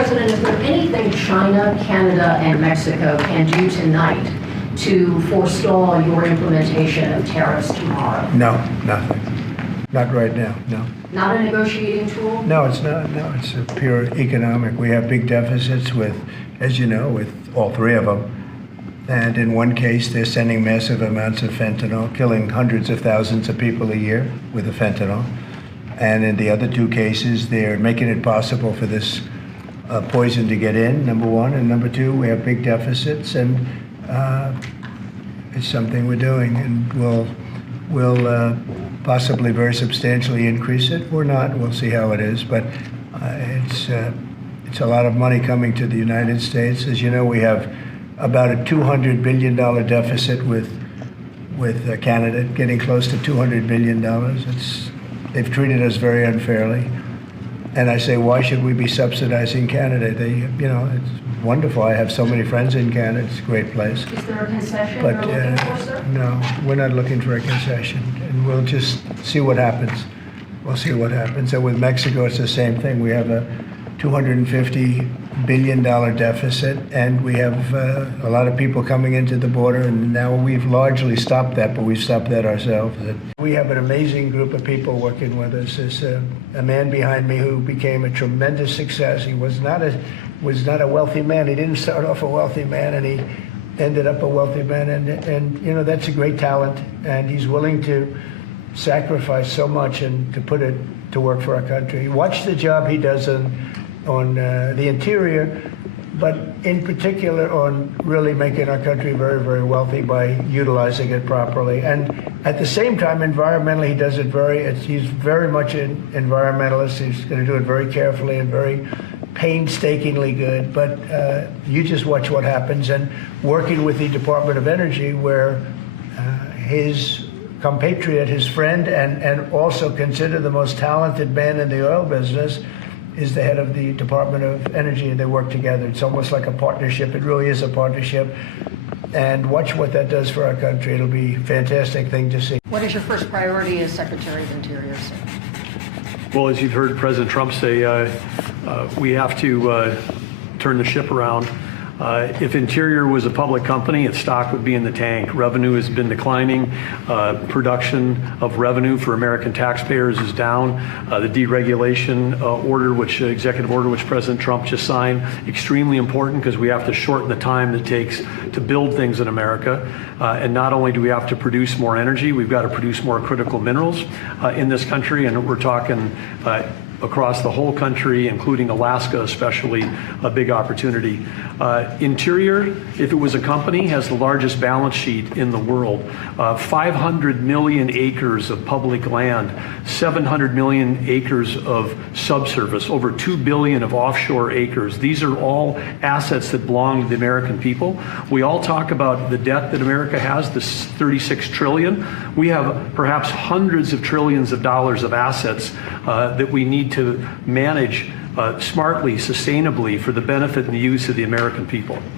President, is there anything China, Canada, and Mexico can do tonight to forestall your implementation of tariffs tomorrow? No, nothing. Not right now, no. Not a negotiating tool? No, it's not. No, it's a pure economic. We have big deficits with, as you know, with all three of them. And in one case, they're sending massive amounts of fentanyl, killing hundreds of thousands of people a year with the fentanyl. And in the other two cases, they're making it possible for this poison to get in, number one. And number two, we have big deficits, and it's something we're doing. And we'll possibly very substantially increase it. Or not, we'll see how it is. But it's a lot of money coming to the United States. As you know, we have about a $200 billion deficit with Canada, getting close to $200 billion. They've treated us very unfairly. And I say, why should we be subsidizing Canada? It's wonderful. I have so many friends in Canada. It's a great place. Is there a concession But you're looking for, sir? no, we're not looking for a concession. And we'll just see what happens. We'll see what happens. And with Mexico, it's the same thing. We have a $250 billion deficit, and we have a lot of people coming into the border, and now we've largely stopped that, but we've stopped that ourselves. We have an amazing group of people working with us. There's a man behind me who became a tremendous success. He was not a wealthy man. He didn't start off a wealthy man, and he ended up a wealthy man, and that's a great talent, and he's willing to sacrifice so much and to put it to work for our country. Watch the job he does on the interior, but in particular on really making our country very, very wealthy by utilizing it properly. And at the same time, environmentally, he does it he's very much an environmentalist. He's going to do it very carefully and very painstakingly good. But you just watch what happens. And working with the Department of Energy, where his compatriot, his friend, and also considered the most talented man in the oil business, is the head of the Department of Energy, and they work together. It's almost like a partnership. It really is a partnership. And watch what that does for our country. It'll be a fantastic thing to see. What is your first priority as Secretary of Interior, sir? Well, as you've heard President Trump say, we have to turn the ship around. If Interior was a public company, its stock would be in the tank. Revenue has been declining. Production of revenue for American taxpayers is down. The deregulation executive order, which President Trump just signed, extremely important because we have to shorten the time that it takes to build things in America. And not only do we have to produce more energy, we've got to produce more critical minerals in this country. And we're talking across the whole country, including Alaska especially, a big opportunity. Interior, if it was a company, has the largest balance sheet in the world. 500 million acres of public land, 700 million acres of subsurface, over 2 billion of offshore acres. These are all assets that belong to the American people. We all talk about the debt that America has, this 36 trillion. We have perhaps hundreds of trillions of dollars of assets that we need to manage smartly, sustainably, for the benefit and the use of the American people.